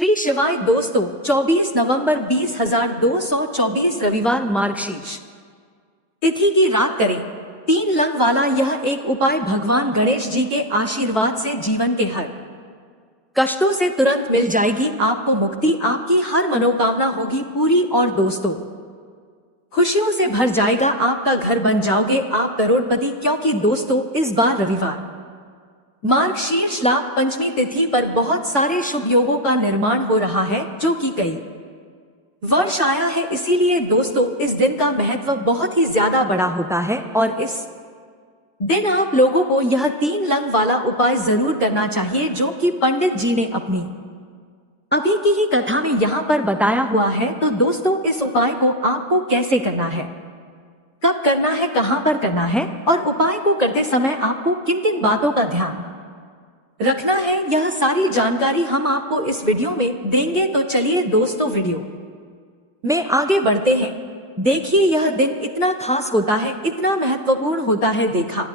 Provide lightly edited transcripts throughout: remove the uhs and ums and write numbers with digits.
श्री शिवाय दोस्तों, 24 नवंबर 20,224 रविवार मार्गशीर्ष तिथि की रात करें। 3 लंग वाला यह एक उपाय भगवान गणेश जी के आशीर्वाद से जीवन के हर कष्टों से तुरंत मिल जाएगी आपको मुक्ति। आपकी हर मनोकामना होगी पूरी और दोस्तों खुशियों से भर जाएगा आपका घर, बन जाओगे आप करोड़पति। क्योंकि दोस्तों इस बार रविवार मार्गशीर्ष लाभ पंचमी तिथि पर बहुत सारे शुभ योगों का निर्माण हो रहा है जो कि कई वर्ष आया है। इसीलिए दोस्तों इस दिन का महत्व बहुत ही ज्यादा बड़ा होता है और इस दिन आप लोगों को यह 3 लंग वाला उपाय जरूर करना चाहिए जो कि पंडित जी ने अपनी अभी की ही कथा में यहाँ पर बताया हुआ है। तो दोस्तों इस उपाय को आपको कैसे करना है, कब करना है, कहाँ पर करना है और उपाय को करते समय आपको किन किन बातों का ध्यान रखना है, यह सारी जानकारी हम आपको इस वीडियो में देंगे। तो चलिए दोस्तों वीडियो में आगे बढ़ते हैं। देखिए यह दिन इतना खास होता है, इतना महत्वपूर्ण होता है। देखा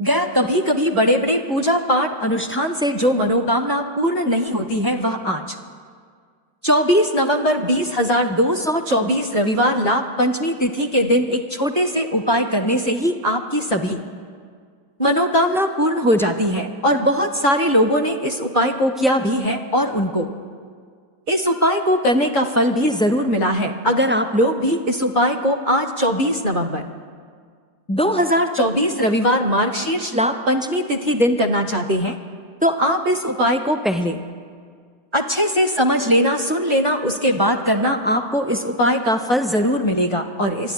गया कभी कभी बड़े बड़े पूजा पाठ अनुष्ठान से जो मनोकामना पूर्ण नहीं होती है वह आज 24 नवंबर 20,224 रविवार लाभ पंचमी तिथि के दिन एक छोटे से उपाय करने से ही आपकी सभी मनोकामना पूर्ण हो जाती है। और बहुत सारे लोगों ने इस उपाय को किया भी है और उनको इस उपाय को करने का फल भी जरूर मिला है। अगर आप लोग भी इस उपाय को आज 24 नवंबर 2024 रविवार मार्गशीर्ष लाभ पंचमी तिथि दिन करना चाहते हैं तो आप इस उपाय को पहले अच्छे से समझ लेना, सुन लेना, उसके बाद करना। आपको इस उपाय का फल जरूर मिलेगा और इस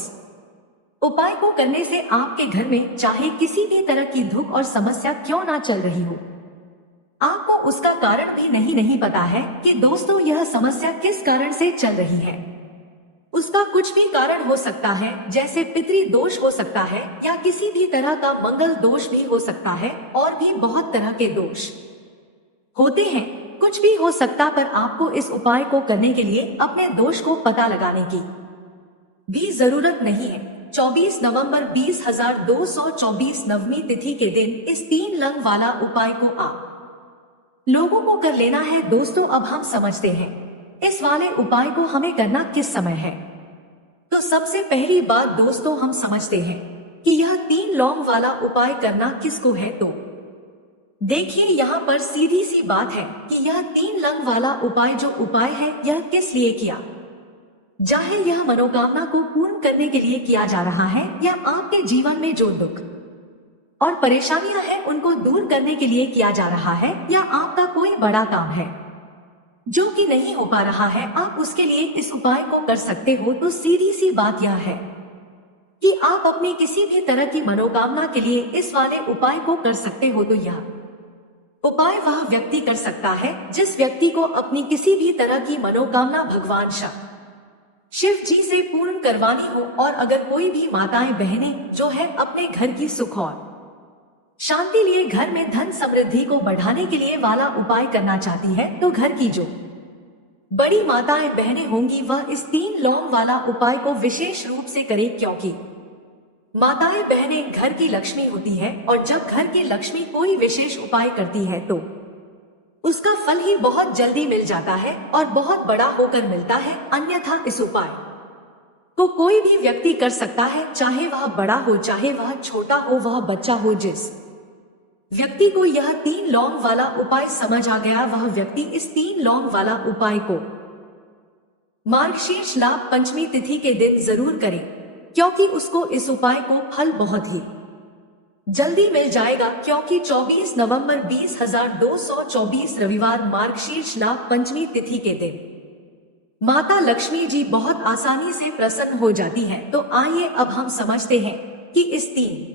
उपाय को करने से आपके घर में चाहे किसी भी तरह की दुख और समस्या क्यों ना चल रही हो, आपको उसका कारण भी नहीं पता है कि दोस्तों यह समस्या किस कारण से चल रही है। उसका कुछ भी कारण हो सकता है, जैसे पितृ दोष हो सकता है या किसी भी तरह का मंगल दोष भी हो सकता है और भी बहुत तरह के दोष होते हैं, कुछ भी हो सकता। पर आपको इस उपाय को करने के लिए अपने दोष को पता लगाने की भी जरूरत नहीं है। 24 नवंबर 20,224 नवमी तिथि के दिन इस 3 लंग वाला उपाय को आप लोगों को कर लेना है। दोस्तों अब हम समझते हैं इस वाले उपाय को हमें करना किस समय है। तो सबसे पहली बात दोस्तों हम समझते हैं कि यह 3 लौंग वाला उपाय करना किसको है। तो देखिए यहाँ पर सीधी सी बात है कि यह 3 लंग वाला उपाय जो उपाय है यह किस लिए किया चाहे यह मनोकामना को पूर्ण करने के लिए किया जा रहा है या आपके जीवन में जो दुख और परेशानियां हैं उनको दूर करने के लिए किया जा रहा है, या आपका कोई बड़ा काम है जो कि नहीं हो पा रहा है, आप उसके लिए इस उपाय को कर सकते हो। तो सीधी सी बात यह है कि आप अपनी किसी भी तरह की मनोकामना के लिए इस वाले उपाय को कर सकते हो। तो यह उपाय वह व्यक्ति कर सकता है जिस व्यक्ति को अपनी किसी भी तरह की मनोकामना भगवान शिव जी से पूर्ण करवानी हो। और अगर कोई भी माताएं बहनें जो है अपने घर की सुख और शांति लिए, घर में धन समृद्धि को बढ़ाने के लिए वाला उपाय करना चाहती है, तो घर की जो बड़ी माताएं बहनें होंगी वह इस 3 लौंग वाला उपाय को विशेष रूप से करें। क्योंकि माताएं बहनें घर की लक्ष्मी होती है और जब घर की लक्ष्मी कोई विशेष उपाय करती है तो उसका फल ही बहुत जल्दी मिल जाता है और बहुत बड़ा होकर मिलता है। अन्यथा इस उपाय को कोई भी व्यक्ति कर सकता है, चाहे वह बड़ा हो चाहे वह छोटा हो, वह बच्चा हो। जिस व्यक्ति को यह 3 लौंग वाला उपाय समझ आ गया वह व्यक्ति इस 3 लौंग वाला उपाय को मार्गशीर्ष लाभ पंचमी तिथि के दिन जरूर करे, क्योंकि उसको इस उपाय को फल बहुत ही जल्दी मिल जाएगा। क्योंकि 24 नवंबर 20,224 रविवार मार्गशीर्ष लाभ पंचमी तिथि के दिन माता लक्ष्मी जी बहुत आसानी से प्रसन्न हो जाती हैं। तो आइए अब हम समझते हैं कि इस 3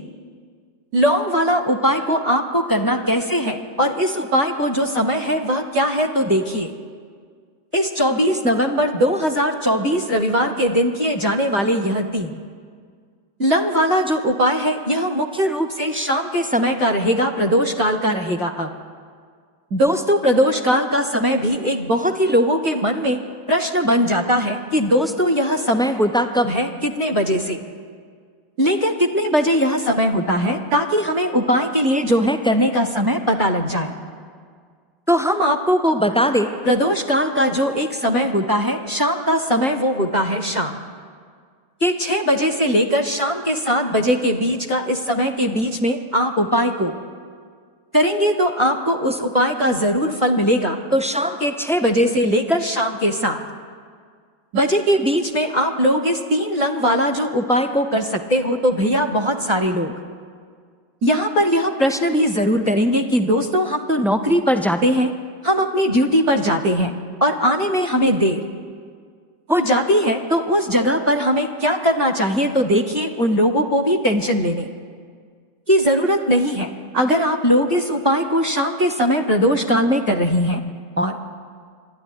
लौंग वाला उपाय को आपको करना कैसे है और इस उपाय को जो समय है वह क्या है। तो देखिए इस 24 नवंबर 2024 रविवार के दिन किए जाने वाले यह 3 लंग वाला जो उपाय है यह मुख्य रूप से शाम के समय का रहेगा, प्रदोष काल का रहेगा। अब दोस्तों प्रदोष काल का समय भी एक बहुत ही लोगों के मन में प्रश्न बन जाता है कि दोस्तों यह समय होता कब है, कितने बजे से लेकर कितने बजे यह समय होता है, ताकि हमें उपाय के लिए जो है करने का समय पता लग जाए। तो हम आपको को बता दें, प्रदोष काल का जो एक समय होता है शाम का समय, वो होता है शाम के 6 बजे से लेकर शाम के 7 बजे के बीच का। इस समय के बीच में आप उपाय को करेंगे तो आपको उस उपाय का जरूर फल मिलेगा। तो शाम के 6 बजे से लेकर शाम के 7 बजे के बीच में आप लोग इस 3 लंग वाला जो उपाय को कर सकते हो। तो भैया बहुत सारे लोग यहाँ पर यह प्रश्न भी जरूर करेंगे कि दोस्तों हम तो नौकरी पर जाते हैं, हम अपनी ड्यूटी पर जाते हैं और आने में हमें देर हो जाती है, तो उस जगह पर हमें क्या करना चाहिए। तो देखिए, उन लोगों को भी टेंशन लेने की जरूरत नहीं है। अगर आप लोग इस उपाय को शाम के समय प्रदोष काल में कर रहे हैं और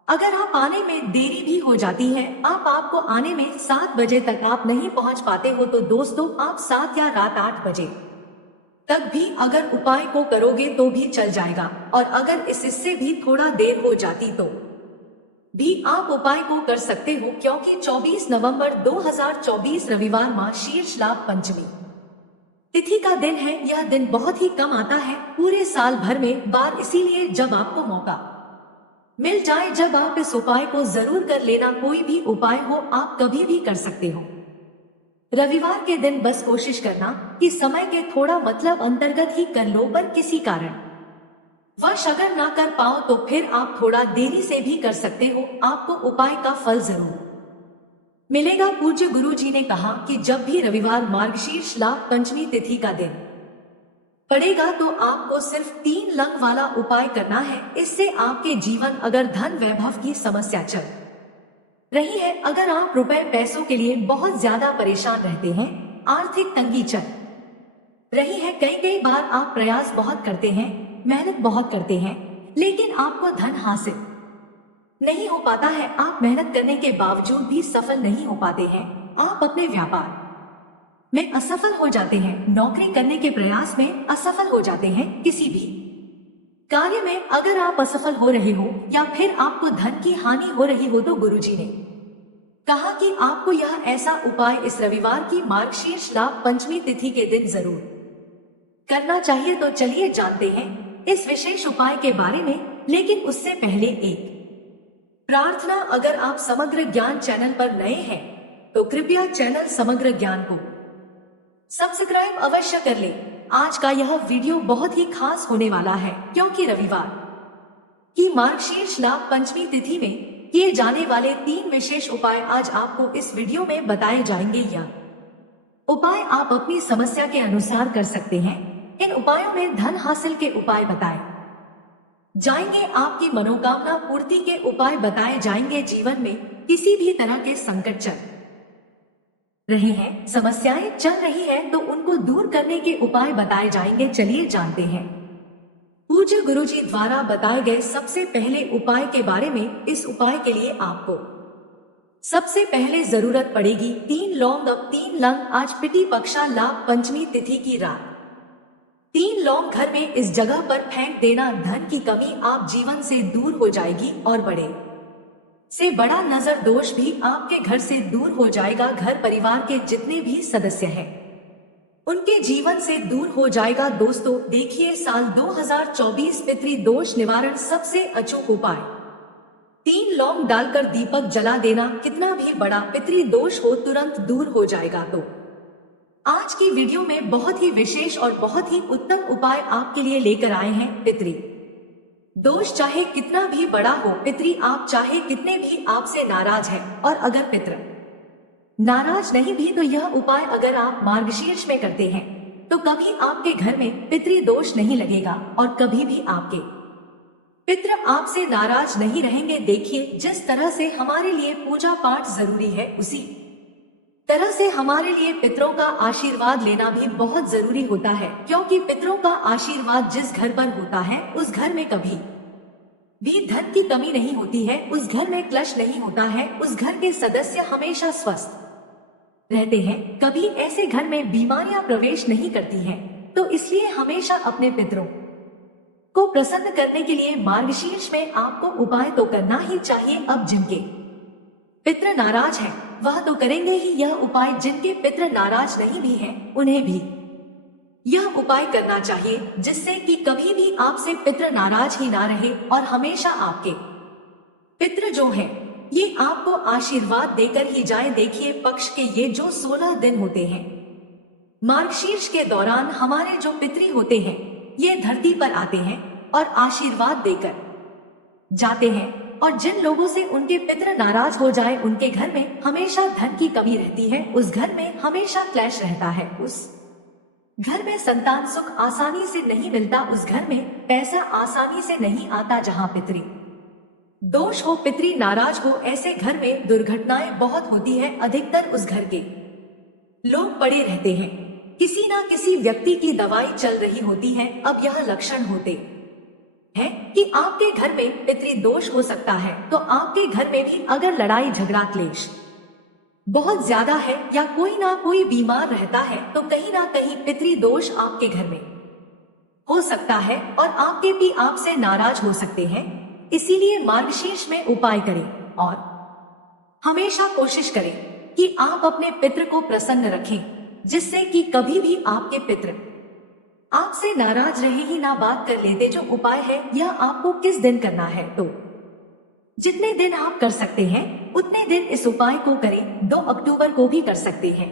अगर आप आने में देरी भी हो जाती है, आपको आने में 7 बजे तक आप नहीं पहुंच पाते हो, तो दोस्तों आप 7 या रात 8 बजे तक भी अगर उपाय को करोगे तो भी चल जाएगा। और अगर इससे भी थोड़ा देर हो जाती तो भी आप उपाय को कर सकते हो, क्योंकि 24 नवंबर 2024 रविवार माह शीर्ष लाभ पंचमी तिथि का दिन है। यह दिन बहुत ही कम आता है पूरे साल भर में बार, इसीलिए जब आपको मौका मिल जाए, जब आप इस उपाय को जरूर कर लेना। कोई भी उपाय हो आप कभी भी कर सकते हो। रविवार के दिन बस कोशिश करना कि समय के थोड़ा मतलब अंतर्गत ही कर लो, पर किसी कारण वश अगर ना कर पाओ तो फिर आप थोड़ा देरी से भी कर सकते हो, आपको उपाय का फल जरूर मिलेगा। पूज्य गुरु जी ने कहा कि जब भी रविवार मार्गशीर्ष लाभ पंचमी तिथि का दिन पड़ेगा तो आपको सिर्फ 3 लंग वाला उपाय करना है। इससे आपके जीवन अगर धन वैभव की समस्या चल रही है, अगर आप रुपए पैसों के लिए बहुत ज्यादा परेशान रहते हैं, आर्थिक तंगी चल रही है, कई बार आप प्रयास बहुत करते हैं, मेहनत बहुत करते हैं, लेकिन आपको धन हासिल नहीं हो पाता है, आप मेहनत करने के बावजूद भी सफल नहीं हो पाते हैं, आप अपने व्यापार में असफल हो जाते हैं, नौकरी करने के प्रयास में असफल हो जाते हैं, किसी भी कार्य में अगर आप असफल हो रहे हो या फिर आपको धन की हानि हो रही हो, तो गुरुजी ने कहा कि आपको यह ऐसा उपाय इस रविवार की मार्गशीर्ष लाभ पंचमी तिथि के दिन जरूर करना चाहिए। तो चलिए जानते हैं इस विशेष उपाय के बारे में, लेकिन उससे पहले एक प्रार्थना, अगर आप समग्र ज्ञान चैनल पर नए हैं तो कृपया चैनल समग्र ज्ञान को सब्सक्राइब अवश्य कर लें। आज का यह वीडियो बहुत ही खास होने वाला है, क्योंकि रविवार की मार्गशीर्ष लाभ पंचमी तिथि में किए जाने वाले 3 विशेष उपाय आज आपको इस वीडियो में बताए जाएंगे। यह उपाय आप अपनी समस्या के अनुसार कर सकते हैं। इन उपायों में धन हासिल के उपाय बताए जाएंगे, आपकी मनोकामना पूर्ति के उपाय बताए जाएंगे, जीवन में किसी भी तरह के संकट चल रही हैं, समस्याएं चल रही हैं तो उनको दूर करने के उपाय बताए जाएंगे। चलिए जानते हैं पूज्य गुरुजी द्वारा बताए गए सबसे पहले उपाय के बारे में। इस उपाय के लिए आपको सबसे पहले जरूरत पड़ेगी 3 लौंग। अब 3 लौंग आज पिटी पक्षा लाभ पंचमी तिथि की रात 3 लौंग घर में इस जगह पर फेंक देना। धन की कमी आप जीवन से दूर हो जाएगी और बड़े से बड़ा नजर दोष भी आपके घर से दूर हो जाएगा। घर परिवार के जितने भी सदस्य हैं उनके जीवन से दूर हो जाएगा। दोस्तों देखिए, साल 2024 पितृ दोष निवारण सबसे अचूक उपाय 3 लौंग डालकर दीपक जला देना, कितना भी बड़ा पितृ दोष हो तुरंत दूर हो जाएगा। तो आज की वीडियो में बहुत ही विशेष और बहुत ही उत्तम उपाय आपके लिए लेकर आए हैं। पितृ दोष चाहे कितना भी बड़ा हो, पितृ आप चाहे कितने भी आपसे नाराज है, और अगर पितृ नाराज नहीं भी, तो यह उपाय अगर आप मार्गशीर्ष में करते हैं तो कभी आपके घर में पितृ दोष नहीं लगेगा और कभी भी आपके पितृ आपसे नाराज नहीं रहेंगे। देखिए, जिस तरह से हमारे लिए पूजा पाठ जरूरी है, उसी तरह से हमारे लिए पितरों का आशीर्वाद लेना भी बहुत जरूरी होता है, क्योंकि पितरों का आशीर्वाद जिस घर पर होता है उस घर में कभी भी धन की कमी नहीं होती है, उस घर में क्लेश नहीं होता है, उस घर के सदस्य हमेशा स्वस्थ रहते हैं, कभी ऐसे घर में बीमारियां प्रवेश नहीं करती हैं। तो इसलिए हमेशा अपने पितरों को प्रसन्न करने के लिए मार्गशीर्ष में आपको उपाय तो करना ही चाहिए। अब जिनके पितृ नाराज हैं वह तो करेंगे ही यह उपाय, जिनके पितृ नाराज नहीं भी हैं उन्हें भी यह उपाय करना चाहिए जिससे कि कभी भी आपसे पितृ नाराज ही ना रहे और हमेशा आपके पितृ जो है ये आपको आशीर्वाद देकर ही जाए। देखिए, पक्ष के ये जो 16 दिन होते हैं मार्गशीर्ष के दौरान, हमारे जो पितृ होते हैं ये धरती पर आते हैं और आशीर्वाद देकर जाते हैं। और जिन लोगों से उनके पितृ नाराज हो जाए, उनके घर में हमेशा धन की कमी रहती है, उस घर में हमेशा क्लेश रहता है, उस घर में संतान सुख आसानी से नहीं मिलता, उस घर में पैसा आसानी से नहीं आता। जहाँ पितृ दोष हो, पितृ नाराज हो, ऐसे घर में दुर्घटनाएं बहुत होती है। अधिकतर उस घर के लोग पड़े रहते हैं, किसी ना किसी व्यक्ति की दवाई चल रही होती है। अब यह लक्षण होते हैं कि आपके घर में पितृ दोष हो सकता है, तो आपके घर में भी अगर लड़ाई झगड़ा क्लेश बहुत ज्यादा है या कोई ना कोई बीमार रहता है, तो कहीं ना कहीं पितृ दोष आपके घर में हो सकता है और आपके भी आपसे नाराज हो सकते हैं। इसीलिए मार्गशीर्ष में उपाय करें और हमेशा कोशिश करें कि आप अपने पितृ को प्रसन्न रखें, जिससे कि कभी भी आपके पितृ आपसे नाराज रहे ही ना। बात कर लेते जो उपाय है यह आपको किस दिन करना है, तो जितने दिन आप कर सकते हैं उतने दिन इस उपाय को करें। 2 अक्टूबर को भी कर सकते हैं,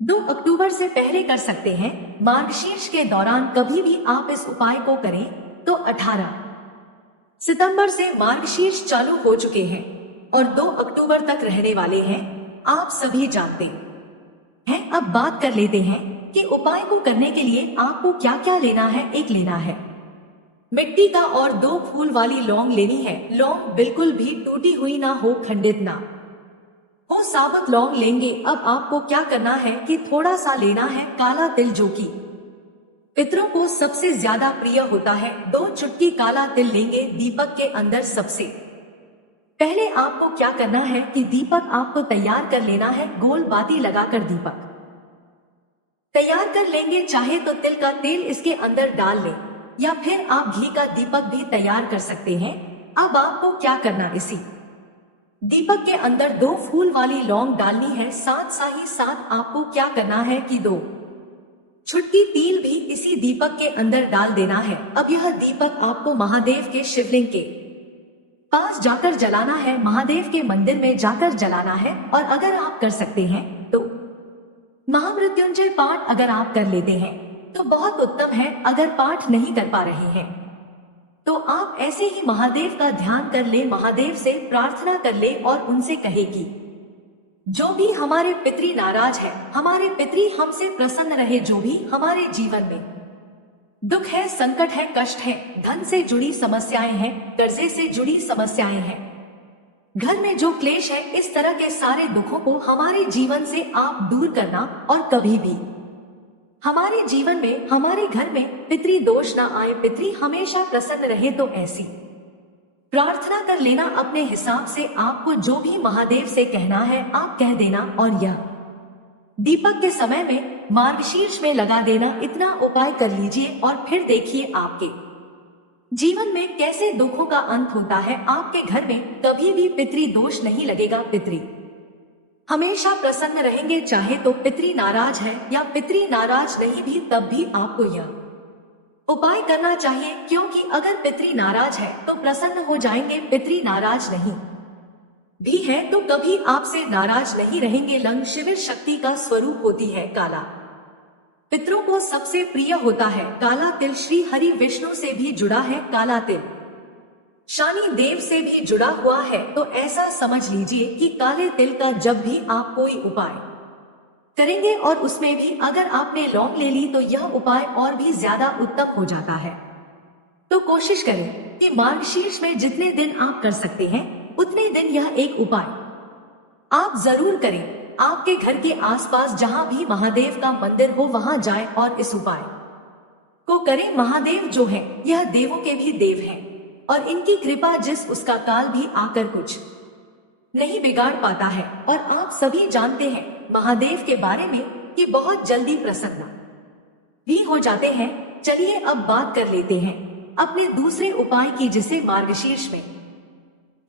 2 अक्टूबर से पहले कर सकते हैं। मार्गशीर्ष के दौरान कभी भी आप इस उपाय को करें तो 18 सितंबर से मार्गशीर्ष चालू हो चुके हैं और 2 अक्टूबर तक रहने वाले हैं, आप सभी जानते हैं। अब बात कर लेते हैं कि उपाय को करने के लिए आपको क्या क्या लेना है। एक लेना है मिट्टी का और 2 फूल वाली लौंग लेनी है। लौंग बिल्कुल भी टूटी हुई ना हो, खंडित ना हो, साबुत लौंग लेंगे। अब आपको क्या करना है कि थोड़ा सा लेना है काला तिल, जो कि पितरों को सबसे ज्यादा प्रिय होता है। 2 चुटकी काला तिल लेंगे। दीपक के अंदर सबसे पहले आपको क्या करना है कि दीपक आपको तैयार कर लेना है। गोल बाती लगाकर दीपक तैयार कर लेंगे। चाहे तो तिल का तेल इसके अंदर डाल लें या फिर आप घी का दीपक भी तैयार कर सकते हैं। अब आपको क्या करना, इसी दीपक के अंदर 2 फूल वाली लौंग डालनी है। साथ ही साथ आपको क्या करना है कि 2 छुटकी तिल भी इसी दीपक के अंदर डाल देना है। अब यह दीपक आपको महादेव के शिवलिंग के पास जाकर जलाना है, महादेव के मंदिर में जाकर जलाना है। और अगर आप कर सकते हैं तो महामृत्युंजय पाठ अगर आप कर लेते हैं तो बहुत उत्तम है। अगर पाठ नहीं कर पा रहे हैं तो आप ऐसे ही महादेव का ध्यान कर ले, महादेव से प्रार्थना कर ले और उनसे कहे कि जो भी हमारे पितृ नाराज है, हमारे पितृ हमसे प्रसन्न रहे। जो भी हमारे जीवन में दुख है, संकट है, कष्ट है, धन से जुड़ी समस्याएं हैं, कर्जे से जुड़ी समस्याएं हैं, घर में जो क्लेश है, इस तरह के सारे दुखों को हमारे जीवन से आप दूर करना। और कभी भी हमारे जीवन में, हमारे घर में पितृ दोष ना आए, पितृ हमेशा प्रसन्न रहे। तो ऐसी प्रार्थना कर लेना अपने हिसाब से। आपको जो भी महादेव से कहना है आप कह देना और यह दीपक के समय में मार्गशीर्ष में लगा देना। इतना उपाय कर लीजिए और फिर देखिए आपके जीवन में कैसे दुखों का अंत होता है। आपके घर में कभी भी पितृ दोष नहीं लगेगा, पितृ हमेशा प्रसन्न रहेंगे। चाहे तो पितृ नाराज है या पितृ नाराज नहीं भी, तब भी आपको यह उपाय करना चाहिए, क्योंकि अगर पितृ नाराज है तो प्रसन्न हो जाएंगे, पितृ नाराज नहीं भी है तो कभी आपसे नाराज नहीं रहेंगे। लंग शिविर शक्ति का स्वरूप होती है। काला पितरों को सबसे प्रिय होता है काला तिल। श्री हरि विष्णु से भी जुड़ा है काला तिल, शनि देव से भी जुड़ा हुआ है। तो ऐसा समझ लीजिए कि काले तिल का जब भी आप कोई उपाय करेंगे और उसमें भी अगर आपने लौंग ले ली तो यह उपाय और भी ज्यादा उत्तम हो जाता है। तो कोशिश करें कि मार्गशीर्ष में जितने दिन आप कर सकते हैं उतने दिन यह एक उपाय आप जरूर करें। आपके घर के आसपास जहां भी महादेव का मंदिर हो वहां जाएं और इस उपाय को करें। महादेव जो है यह देवों के भी देव हैं और इनकी कृपा जिस उसका काल भी आकर कुछ नहीं बिगाड़ पाता है। और आप सभी जानते हैं महादेव के बारे में कि बहुत जल्दी प्रसन्न भी हो जाते हैं। चलिए अब बात कर लेते हैं अपने दूसरे उपाय की, जिसे मार्गशीर्ष में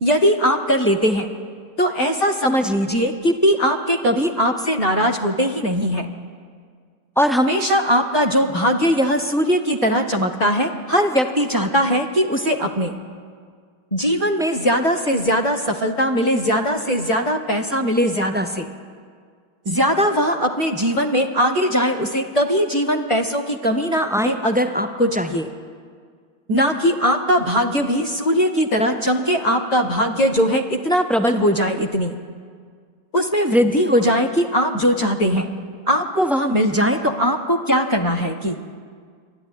यदि आप कर लेते हैं तो ऐसा समझ लीजिए कि पति आपके कभी आपसे नाराज होते ही नहीं है। और हमेशा आपका जो भाग्य यह सूर्य की तरह चमकता है। हर व्यक्ति चाहता है कि उसे अपने जीवन में ज्यादा से ज्यादा सफलता मिले, ज्यादा से ज्यादा पैसा मिले, ज्यादा से ज्यादा वह अपने जीवन में आगे जाए, उसे कभी जीवन पैसों की कमी ना आए। अगर आपको चाहिए ना कि आपका भाग्य भी सूर्य की तरह चमके, आपका भाग्य जो है इतना प्रबल हो जाए, इतनी उसमें वृद्धि हो जाए कि आप जो चाहते हैं आपको वह मिल जाए, तो आपको क्या करना है कि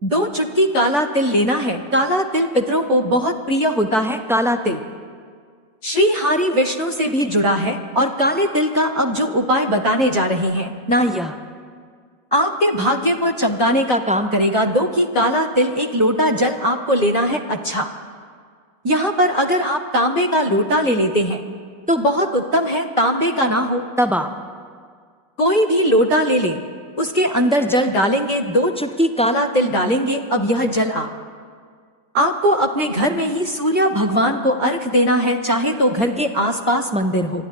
2 चुटकी काला तिल लेना है। काला तिल पितरों को बहुत प्रिय होता है। काला तिल श्री हरि विष्णु से भी जुड़ा है। और काले तिल का अब जो उपाय बताने जा रहे हैं ना, यह आपके भाग्य को चमकाने का काम करेगा। 2 की काला तिल, 1 लोटा जल आपको लेना है। अच्छा, यहाँ पर अगर आप तांबे का लोटा ले लेते हैं तो बहुत उत्तम है, तांबे का ना हो तब आप कोई भी लोटा ले ले, उसके अंदर जल डालेंगे, 2 चुटकी काला तिल डालेंगे। अब यह जल आपको अपने घर में ही सूर्य भगवान को अर्घ देना है। चाहे तो घर के आसपास मंदिर हो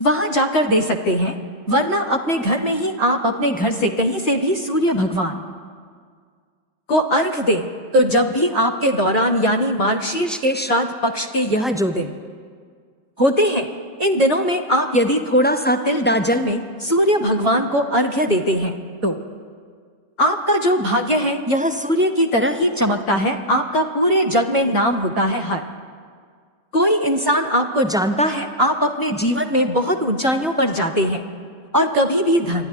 वहां जाकर दे सकते हैं, वरना अपने घर में ही आप अपने घर से कहीं से भी सूर्य भगवान को अर्घ दे। तो जब भी आपके दौरान यानी मार्गशीर्ष के श्राद्ध पक्ष के यह जो दिन होते हैं, इन दिनों में आप यदि थोड़ा सा तिल डाल जल में सूर्य भगवान को अर्घ्य देते हैं तो आपका जो भाग्य है यह सूर्य की तरह ही चमकता है। आपका पूरे जग में नाम होता है, हर कोई इंसान आपको जानता है। आप अपने जीवन में बहुत ऊंचाइयों पर जाते हैं और कभी भी धन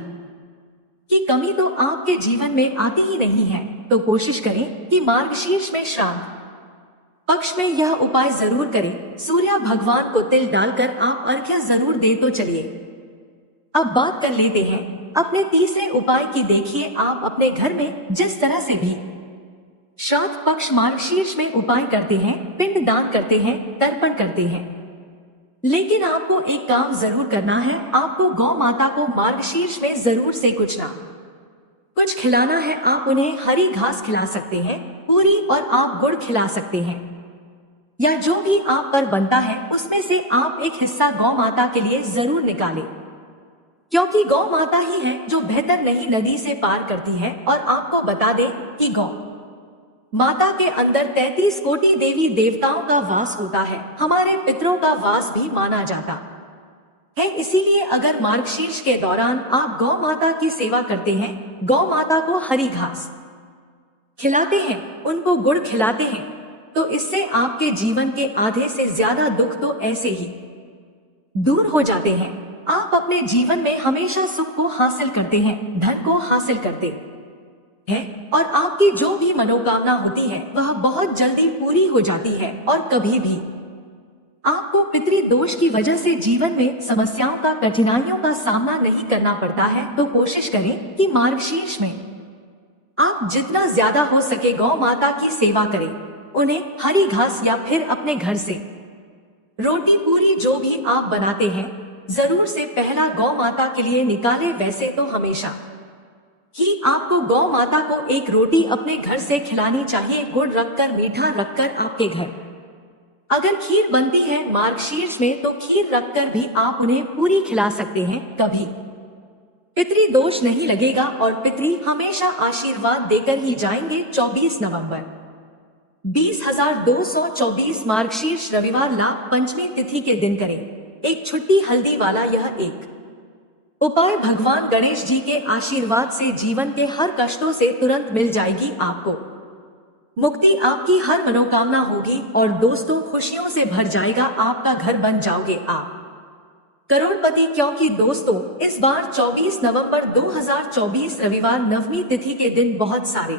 की कमी तो आपके जीवन में आती ही नहीं है। तो कोशिश करें कि मार्गशीर्ष में श्राद्ध पक्ष में यह उपाय जरूर करें। सूर्य भगवान को तिल डालकर आप अर्घ्य जरूर दे। तो चलिए अब बात कर लेते हैं अपने तीसरे उपाय की। देखिए, आप अपने घर में जिस तरह से भी श्राद्ध पक्ष मार्गशीर्ष में उपाय करते हैं, पिंड दान करते हैं, तर्पण करते हैं, लेकिन आपको एक काम जरूर करना है। आपको गौ माता को मार्गशीर्ष में जरूर से कुछ ना कुछ खिलाना है। आप उन्हें हरी घास खिला सकते हैं, पूरी और आप गुड़ खिला सकते हैं, या जो भी आप पर बनता है उसमें से आप एक हिस्सा गौ माता के लिए जरूर निकालें, क्योंकि गौ माता ही है जो बेहतर नई नदी से पार करती है। और आपको बता दें कि गौ माता के अंदर 33 कोटि देवी देवताओं का वास होता है, हमारे पितरों का वास भी माना जाता है। इसीलिए अगर मार्गशीर्ष के दौरान आप गौ माता की सेवा करते हैं, गौ माता को हरी घास खिलाते हैं, उनको गुड़ खिलाते हैं, तो इससे आपके जीवन के आधे से ज्यादा दुख तो ऐसे ही दूर हो जाते हैं। आप अपने जीवन में हमेशा सुख को हासिल करते हैं, धन को हासिल करते हैं, और आपकी जो भी मनोकामना होती है वह बहुत जल्दी पूरी हो जाती है। और कभी भी आपको पितृ दोष की वजह से जीवन में समस्याओं का, कठिनाइयों का सामना नहीं करना पड़ता है। तो कोशिश करें कि मार्गशीर्ष में आप जितना ज्यादा हो सके गौ माता की सेवा करें, उन्हें हरी घास या फिर अपने घर से रोटी पूरी जो भी आप बनाते हैं जरूर से पहला गौ माता के लिए निकाले। वैसे तो हमेशा ही आपको गौ माता को एक रोटी अपने घर से खिलानी चाहिए, गुड़ रखकर, मीठा रखकर। आपके घर अगर खीर बनती है मार्गशीर्ष में तो खीर रखकर भी आप उन्हें पूरी खिला सकते हैं। कभी पितृ दोष नहीं लगेगा और पितृ हमेशा आशीर्वाद देकर ही जाएंगे। 24 नवंबर 20,224 मार्गशीर्ष रविवार लाभ पंचमी तिथि के दिन करें एक छुट्टी हल्दी वाला यह एक उपाय। भगवान गणेश जी के आशीर्वाद से जीवन के हर कष्टों से तुरंत मिल जाएगी आपको मुक्ति, आपकी हर मनोकामना होगी और दोस्तों खुशियों से भर जाएगा आपका घर, बन जाओगे आप करोड़पति। क्योंकि दोस्तों इस बार 24 नवंबर 2024 रविवार नवमी तिथि के दिन बहुत सारे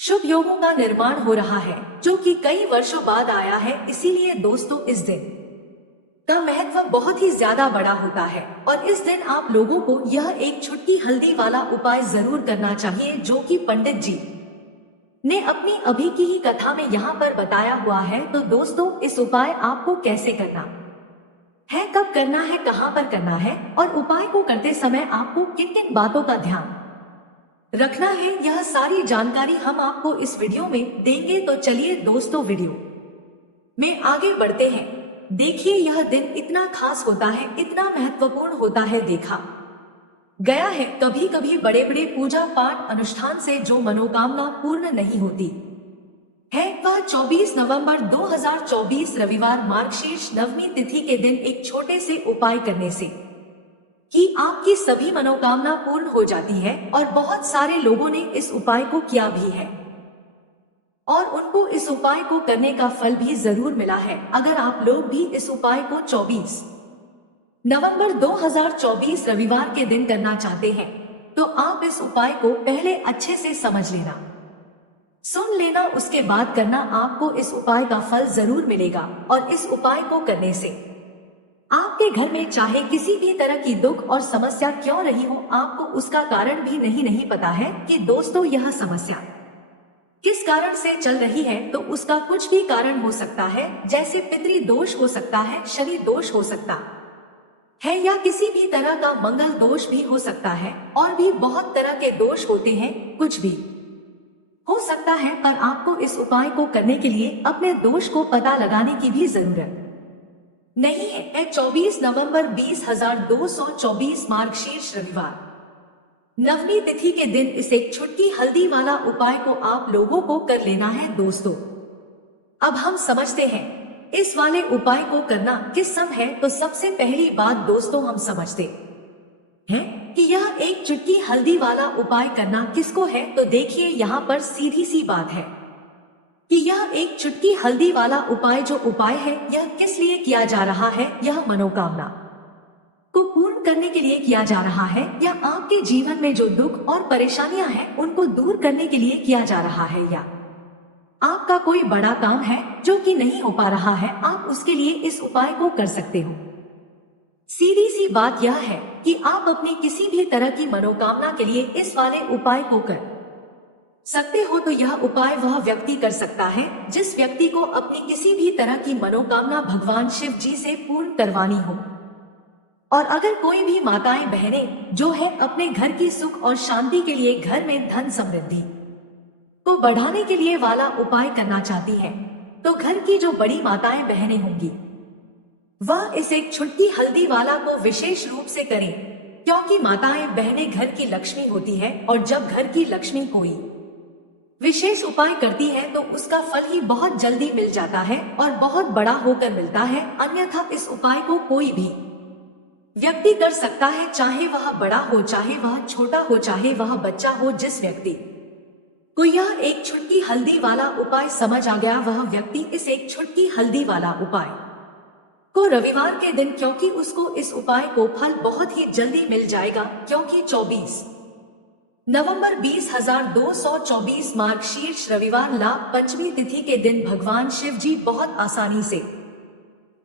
शुभ योगों का निर्माण हो रहा है जो कि कई वर्षों बाद आया है। इसीलिए दोस्तों इस दिन का महत्व बहुत ही ज्यादा बड़ा होता है और इस दिन आप लोगों को यह एक छुट्टी हल्दी वाला उपाय जरूर करना चाहिए जो कि पंडित जी ने अपनी अभी की ही कथा में यहाँ पर बताया हुआ है। तो दोस्तों इस उपाय आपको कैसे करना है, कब करना है, कहाँ पर करना है और उपाय को करते समय आपको किन किन बातों का ध्यान रखना है, यह सारी जानकारी हम आपको इस वीडियो में देंगे। तो चलिए दोस्तों वीडियो में आगे बढ़ते हैं। देखिए यह दिन इतना खास होता है, इतना महत्वपूर्ण होता है। देखा गया है। कभी कभी बड़े बड़े पूजा पाठ अनुष्ठान से जो मनोकामना पूर्ण नहीं होती है, वह 24 नवंबर 2024 रविवार मार्गशीर्ष नवमी तिथि के दिन एक छोटे से उपाय करने से कि आपकी सभी मनोकामना पूर्ण हो जाती है। और बहुत सारे लोगों ने इस उपाय को किया भी है और उनको इस उपाय को करने का फल भी जरूर मिला है। अगर आप लोग भी इस उपाय को 24 नवंबर 2024 रविवार के दिन करना चाहते हैं, तो आप इस उपाय को पहले अच्छे से समझ लेना, सुन लेना, उसके बाद करना। आपको इस उपाय का फल जरूर मिलेगा। और इस उपाय को करने से आपके घर में चाहे किसी भी तरह की दुख और समस्या क्यों रही हो, आपको उसका कारण भी नहीं पता है कि दोस्तों यह समस्या किस कारण से चल रही है, तो उसका कुछ भी कारण हो सकता है। जैसे पितृ दोष हो सकता है, शनि दोष हो सकता है, या किसी भी तरह का मंगल दोष भी हो सकता है, और भी बहुत तरह के दोष होते हैं, कुछ भी हो सकता है। पर आपको इस उपाय को करने के लिए अपने दोष को पता लगाने की भी जरूरत नहीं है। 24 नवंबर 2024 मार्गशीर्ष रविवार नवमी तिथि के दिन इस एक छुटकी हल्दी वाला उपाय को आप लोगों को कर लेना है दोस्तों। अब हम समझते हैं इस वाले उपाय को करना किस समय है। तो सबसे पहली बात दोस्तों हम समझते हैं कि यह एक चुटकी हल्दी वाला उपाय करना किसको है। तो देखिए यहाँ पर सीधी सी बात है कि यह एक चुटकी हल्दी वाला उपाय जो उपाय है, यह किस लिए किया जा रहा है। यह मनोकामना को पूर्ण करने के लिए किया जा रहा है, या आपके जीवन में जो दुख और परेशानियां हैं उनको दूर करने के लिए किया जा रहा है, या आपका कोई बड़ा काम है जो कि नहीं हो पा रहा है, आप उसके लिए इस उपाय को कर सकते हो। सीधी सी बात यह है कि आप अपनी किसी भी तरह की मनोकामना के लिए इस वाले उपाय को कर सकते हो। तो यह उपाय वह व्यक्ति कर सकता है जिस व्यक्ति को अपनी किसी भी तरह की मनोकामना भगवान शिव जी से पूर्ण करवानी हो। और अगर कोई भी माताएं बहनें जो है अपने घर की सुख और शांति के लिए, घर में धन समृद्धि को बढ़ाने के लिए वाला उपाय करना चाहती हैं, तो घर की जो बड़ी माताएं बहनें होंगी वह इस एक छुटकी हल्दी वाला को विशेष रूप से करें, क्योंकि माताएं बहनें घर की लक्ष्मी होती है। और जब घर की लक्ष्मी कोई विशेष उपाय करती है तो उसका फल ही बहुत जल्दी मिल जाता है और बहुत बड़ा होकर मिलता है। अन्यथा इस उपाय को कोई भी व्यक्ति कर सकता है, चाहे वह बड़ा हो, चाहे वह छोटा हो, चाहे वह बच्चा हो। जिस व्यक्ति को यह एक छुटकी हल्दी वाला उपाय समझ आ गया, वह व्यक्ति इस एक छुटकी हल्दी वाला उपाय को रविवार के दिन, क्योंकि उसको इस उपाय को फल बहुत ही जल्दी मिल जाएगा, क्योंकि 24 नवंबर 2024 मार्गशीर्ष रविवार लाभ पंचमी तिथि के दिन भगवान शिव जी बहुत आसानी से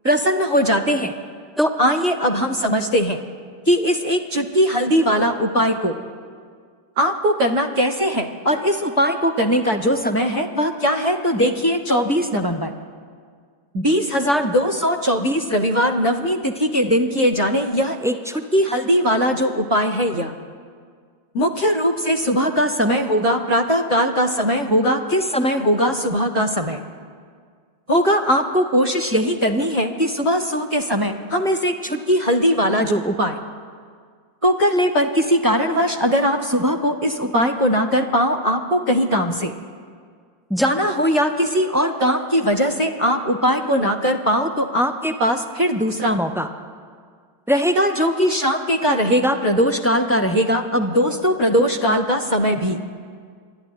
प्रसन्न हो जाते हैं। तो आइए अब हम समझते हैं कि इस एक चुटकी हल्दी वाला उपाय को आपको करना कैसे है और इस उपाय को करने का जो समय है वह क्या है। तो देखिए 24 नवंबर 2024 रविवार नवमी तिथि के दिन किए जाने यह एक छुटकी हल्दी वाला जो उपाय है, यह मुख्य रूप से सुबह का समय होगा, प्रातः काल का समय होगा। किस समय होगा? सुबह का समय होगा। आपको कोशिश यही करनी है कि सुबह सो के समय हम इस एक छुटकी हल्दी वाला जो उपाय को कर ले। पर किसी कारणवश अगर आप सुबह को इस उपाय को ना कर पाओ, आपको कहीं काम से जाना हो या किसी और काम की वजह से आप उपाय को ना कर पाओ, तो आपके पास फिर दूसरा मौका रहेगा जो कि शाम के का रहेगा, प्रदोष काल का रहेगा। अब दोस्तों प्रदोष काल का समय भी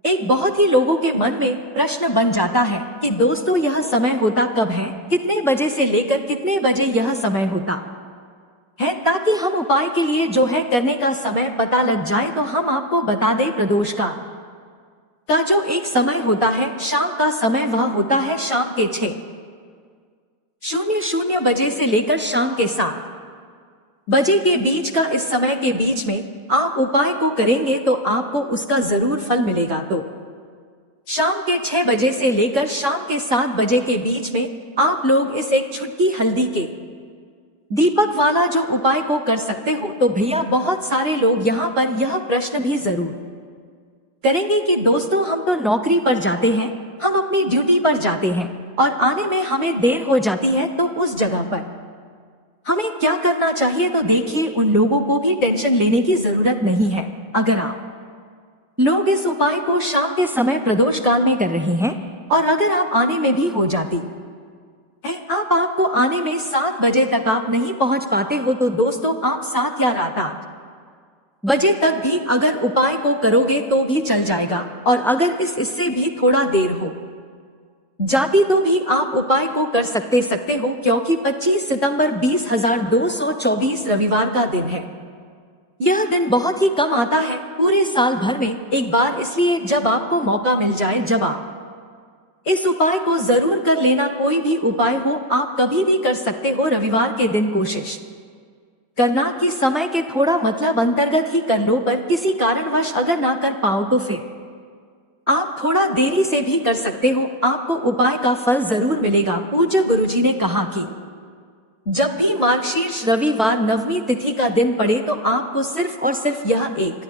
एक बहुत ही लोगों के मन में प्रश्न बन जाता है कि दोस्तों यह समय होता कब है, कितने बजे से लेकर कितने बजे यह समय होता है, ताकि हम उपाय के लिए जो है करने का समय पता लग जाए। तो हम आपको बता दें प्रदोष का जो एक समय होता है शाम का समय, वह होता है शाम के 6:00 बजे से लेकर शाम के 7 बजे के बीच का। इस समय के बीच में आप उपाय को करेंगे तो आपको उसका जरूर फल मिलेगा। तो शाम के 6 बजे से लेकर शाम के 7 बजे के बीच में आप लोग इस एक छुटकी हल्दी के दीपक वाला जो उपाय को कर सकते हो। तो भैया बहुत सारे लोग यहाँ पर यह प्रश्न भी जरूर करेंगे कि दोस्तों हम तो नौकरी पर जाते हैं, हम अपनी ड्यूटी पर जाते हैं और आने में हमें देर हो जाती है, तो उस जगह पर हमें क्या करना चाहिए तो देखिए, उन लोगों को भी टेंशन लेने की जरूरत नहीं है। अगर आप लोग इस उपाय को शाम के समय प्रदोष काल में कर रहे हैं और अगर आप आने में भी हो जाती है, आपको आने में 7 बजे तक आप नहीं पहुंच पाते हो तो दोस्तों आप 7 या रात 8 बजे तक भी अगर उपाय को करोगे तो भी चल जाएगा। और अगर इससे भी थोड़ा देर हो जाती तो भी आप उपाय को कर सकते हो, क्योंकि 25 सितंबर 20,224 रविवार का दिन है। यह दिन बहुत ही कम आता है पूरे साल भर में एक बार, इसलिए जब आपको मौका मिल जाए जब आप इस उपाय को जरूर कर लेना। कोई भी उपाय हो आप कभी भी कर सकते हो। रविवार के दिन कोशिश करना कि समय के थोड़ा मतलब अंतर्गत ही कर लो, पर किसी कारणवश अगर ना कर पाओ तो फिर आप थोड़ा देरी से भी कर सकते हो, आपको उपाय का फल जरूर मिलेगा। पूज्य गुरुजी ने कहा कि जब भी मार्गशीर्ष रविवार नवमी तिथि का दिन पड़े तो आपको सिर्फ और सिर्फ यह एक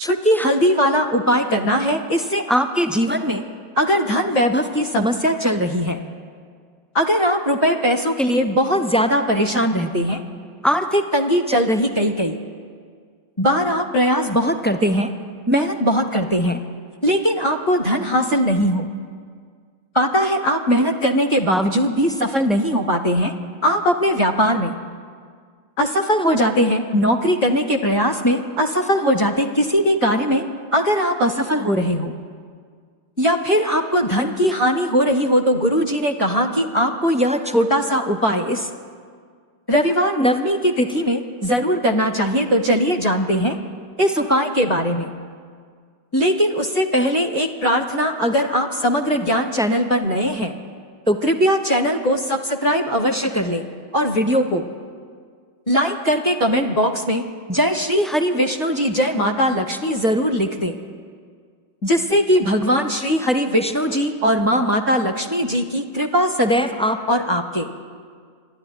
छुटकी हल्दी वाला उपाय करना है। इससे आपके जीवन में अगर धन वैभव की समस्या चल रही है, अगर आप रुपए पैसों के लिए बहुत ज्यादा परेशान रहते हैं, आर्थिक तंगी चल रही, कई बार आप प्रयास बहुत करते हैं, मेहनत बहुत करते हैं, लेकिन आपको धन हासिल नहीं हो पाता है, आप मेहनत करने के बावजूद भी सफल नहीं हो पाते हैं, आप अपने व्यापार में असफल हो जाते हैं, नौकरी करने के प्रयास में असफल हो जाते, किसी भी कार्य में अगर आप असफल हो रहे हो या फिर आपको धन की हानि हो रही हो तो गुरुजी ने कहा कि आपको यह छोटा सा उपाय इस रविवार नवमी की तिथि में जरूर करना चाहिए। तो चलिए जानते हैं इस उपाय के बारे में, लेकिन उससे पहले एक प्रार्थना, अगर आप समग्र ज्ञान चैनल पर नए हैं तो कृपया चैनल को सब्सक्राइब अवश्य कर लें और वीडियो को लाइक करके कमेंट बॉक्स में जय श्री हरि विष्णु जी, जय माता लक्ष्मी जरूर लिख दें, जिससे कि भगवान श्री हरि विष्णु जी और मां माता लक्ष्मी जी की कृपा सदैव आप और आपके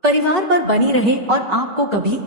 परिवार पर बनी रहे और आपको कभी